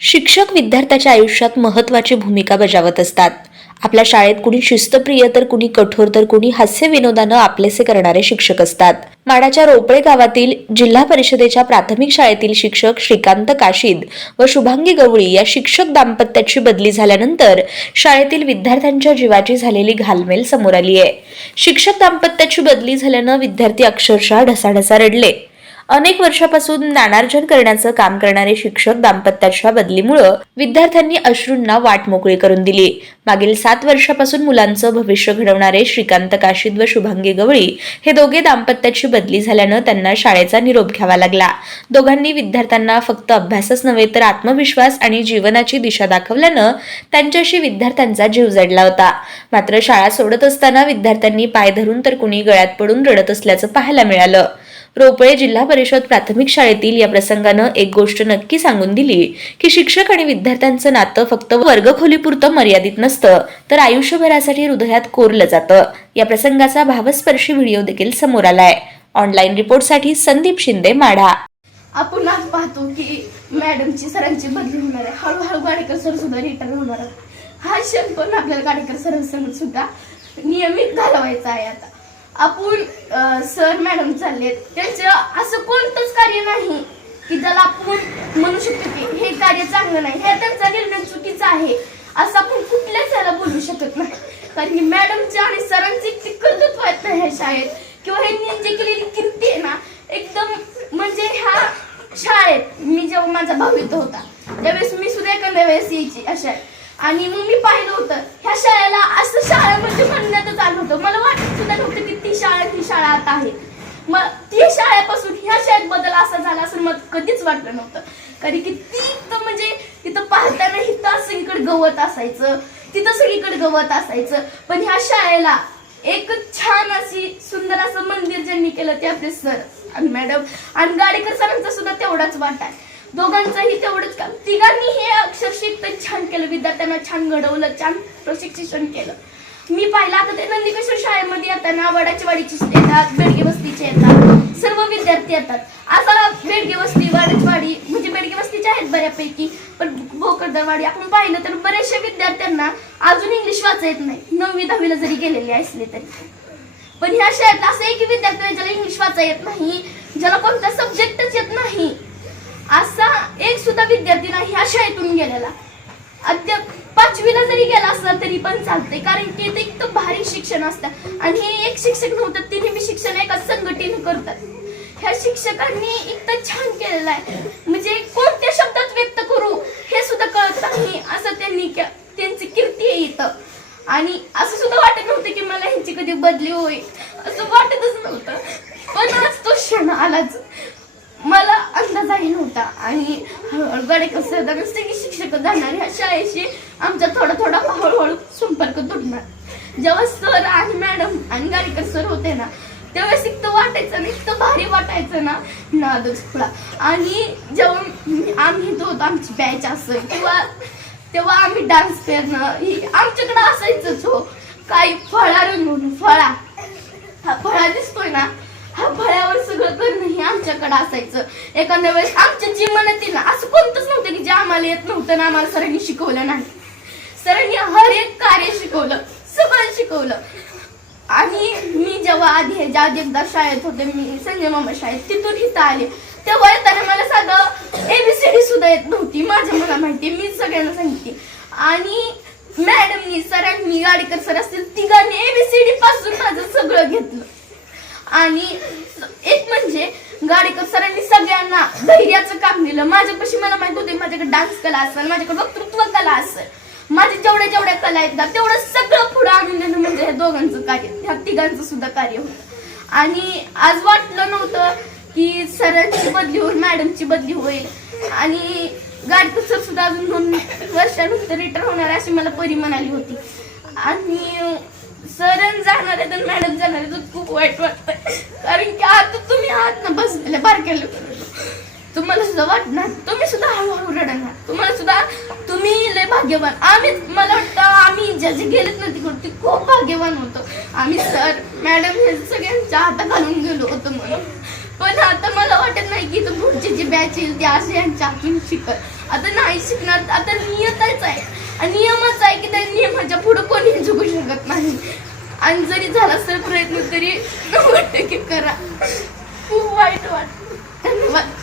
शिक्षक विद्यार्थ्याच्या आयुष्यात महत्त्वाची भूमिका बजावत असतात. आपल्या शाळेत कुणी शिस्तप्रिय तर कुणी कठोर तर कुणी हास्य विनोदानं आपलेसे करणारे शिक्षक असतात. माडाच्या रोपळे गावातील जिल्हा परिषदेच्या प्राथमिक शाळेतील शिक्षक श्रीकांत काशीद व शुभांगी गवळी या शिक्षक दाम्पत्याची बदली झाल्यानंतर शाळेतील विद्यार्थ्यांच्या जीवाची झालेली घालमेल समोर आली आहे शिक्षक दाम्पत्याची बदली झाल्यानं विद्यार्थी अक्षरशः ढसाढसा रडले. अनेक वर्षापासून ज्ञानार्जन करण्याचं काम करणारे शिक्षक दाम्पत्याच्या बदलीमुळं विद्यार्थ्यांनी अश्रूंना वाट मोकळी करून दिली. मागील सात वर्षापासून मुलांचं भविष्य घडवणारे श्रीकांत काशीद व शुभांगी गवळी हे दोघे दाम्पत्याची बदली झाल्यानं त्यांना शाळेचा निरोप घ्यावा लागला. दोघांनी विद्यार्थ्यांना फक्त अभ्यासच नव्हे तर आत्मविश्वास आणि जीवनाची दिशा दाखवल्यानं त्यांच्याशी विद्यार्थ्यांचा जीव जडला होता. मात्र शाळा सोडत असताना विद्यार्थ्यांनी पाय धरून तर कुणी गळ्यात पडून रडत असल्याचं पाहायला मिळालं. रोपळे जिल्हा परिषद प्राथमिक शाळेतील या प्रसंगानं एक गोष्ट नक्की सांगून दिली की शिक्षक आणि विद्यार्थ्यांचं नातं फक्त वर्गखोलीपुरतं मर्यादित नसतं तर आयुष्यभरासाठी हृदयात कोरलं जातं. या प्रसंगाचा भावस्पर्शी व्हिडिओ देखील समोर आलाय. ऑनलाईन रिपोर्टसाठी संदीप शिंदे माढा. आपण आज पाहतो की मॅडमची सरांची बदली होणार आहे. हळूहळू गाडेकर सर सुद्धा रिटर्न होणार हा क्षण पण आपल्याला गाडेकर सरांसमोर सुद्धा नियमित घालवायचा आहे आता. आपण सर मॅडम चाललेत. त्यांचं असं कोणतंच कार्य नाही की त्याला आपण म्हणू शकतो की हे कार्य चांगलं नाही. हे त्यांचा निर्णय चुकीचा आहे. असं आपण कुठल्याच याला बोलू शकत नाही. कारण की मॅडमचे आणि सरांचे इतके कर्तृत्व आहेत ना ह्या शाळेत. किंवा ह्यांनी जे केलेली कीर्ती आहे ना एकदम म्हणजे ह्या शाळेत मी जेव्हा माझा भाऊ येतो होता त्यावेळेस मी सुद्धा एखाद्या वेळेस यायची अशा. आणि मग मी पाहिलं होतं ह्या शाळेला असं शाळा म्हणजे म्हणण्यातच आलं होतं. मला वाटत सुद्धा शाळेत शाळा ही शाळा आता आहे. मग ती शाळेपासून ह्या शाळेत बदल असा झाला असं मला कधीच वाटलं नव्हतं. कारण की ती म्हणजे तिथं पाहताना इथं सगळीकडे गवत असायचं तिथं सगळीकडे गवत असायचं. पण ह्या शाळेला एक छान अशी सुंदर असं मंदिर ज्यांनी केलं ते आपले सर आणि मॅडम आणि गाडेकर सरांचा सुद्धा तेवढाच वाटा आहे. दोघांचंही तेवढंच काम. तिघांनी हे अक्षरशः एकदम छान केलं विद्यार्थ्यांना छान घडवलं छान प्रशिक्षण केलं. मी पाहिलं आता ते नंदीकेश्वर शाळेमध्ये येताना वडाच्या वाडीची येतात बेडगे वस्तीचे येतात सर्व विद्यार्थी येतात. आता बेडगे वस्ती वाडी म्हणजे बेडगे वस्तीचे आहेत बऱ्यापैकी पण भोकरदरवाडी आपण पाहिलं तर बऱ्याचशा विद्यार्थ्यांना अजून इंग्लिश वाचा येत नाही. नववी दहावीला जरी गेलेले असले तरी. पण ह्या शाळेत असं आहे की विद्यार्थी आहे ज्याला इंग्लिश वाचा येत नाही ज्याला कोणता सब्जेक्टच येत नाही. असा एक सुद्धा विद्यार्थी नाही ह्या शाळेतून गेलेला अद्याप पाचवीला जरी गेला असलं तरी पण चालते कारण की ते एक तर भारी शिक्षण असतं. आणि हे एक शिक्षक नव्हतं ते नेहमी शिक्षण एका संघटनेने करतात. ह्या शिक्षकांनी इतकं छान केलेलं आहे. म्हणजे कोणत्या शब्दात व्यक्त करू हे सुद्धा कळत नाही असं त्यांनी त्यांची कीर्ती येतं आणि असं सुद्धा वाटत नव्हतं की मला ह्यांची कधी बदली होईल. असं वाटतच नव्हतं. पण आज तो क्षण आलाच. मला अंदाजही नव्हता. आणि हळूहळू कसं सर शिक्षक जाणार ह्या शाळेशी आमचा थोडा थोडा हळूहळू संपर्क तुटणार. जेव्हा सर आणि मॅडम आणि गाडेकर सर होते ना त्यावेळेस इतकं वाटायचं ना इतकं भारी वाटायचं ना नादच खुळा. आणि जेव्हा आम्ही तो होतो आमची बॅच असं किंवा तेव्हा आम्ही डान्स करणं ही आमच्याकडे असायचंच हो. काही फळा रंगवून फळा. हा फळा दिसतोय ना हा फळ्यावर सगळं करणं हे आमच्याकडे असायचं. एखाद्या वेळेस आमच्या जी मनात ना असं कोणतंच नव्हतं की जे आम्हाला येत नव्हतं ना आम्हाला सरांनी शिकवलं नाही. सरांनी हर एक कार्य शिकवलं सगळं शिकवलं. आणि मी जेव्हा आधी ह्याच्या ज्या एकदा शाळेत होते मी संजय मामा शाळेत तिथून इथं आले. तेव्हा येताना मला साधं एबीसीडी सुद्धा येत नव्हती माझ्या मला माहिती मी सगळ्यांना सांगितली आणि मॅडमनी सरांनी गाडीकर सर असतील तिघांनी एबीसीडी पासून माझं सगळं घेतलं. आणि एक म्हणजे गाडीकर सरांनी सगळ्यांना धैर्याचं काम दिलं. माझ्यापाशी मला माहीत होते माझ्याकडे डान्स कला असेल माझ्याकडे वक्तृत्व कला असेल. माझे जेवढ्या जेवढ्या कला आहेत ना तेवढं सगळं पुढं आणून देणं म्हणजे हे दोघांचं कार्य ह्या तिघांचं सुद्धा कार्य होतं. आणि आज वाटलं नव्हतं की सरांची बदली होईल मॅडमची बदली होईल. आणि गाडीकर सर सुद्धा अजून दोन वर्षानंतर रिटर्न होणार अशी मला परी म्हणाली होती. आणि सरन जाणार आहे तर मॅडम जाणार आहे तर खूप वाईट वाटतंय. कारण की आता तुम्ही आहात ना बसलेले बारक्याला. तुम्हाला सुद्धा वाटणार तुम्ही सुद्धा हळूहळू रडणार. तुम्हाला सुद्धा तुम्ही लय भाग्यवान. आम्ही मला वाटतं आम्ही ज्याचे गेलेत ना तिकडे ते खूप भाग्यवान होतो. आम्ही सर मॅडम हे सगळ्यांच्या हातात घालून गेलो होतो म्हणून. पण आता मला वाटत नाही की तो पुढची जी बॅच येईल ती असे यांच्या हातून शिकत आता नाही शिकणार आता नियतच आहे. आणि नियमच आहे की त्या नियमाच्या पुढे कोणी झुकू शकत नाही. आणि जरी झाला तर प्रयत्न तरी नव्वद टक्के करा. खूप वाईट वाटत. धन्यवाद.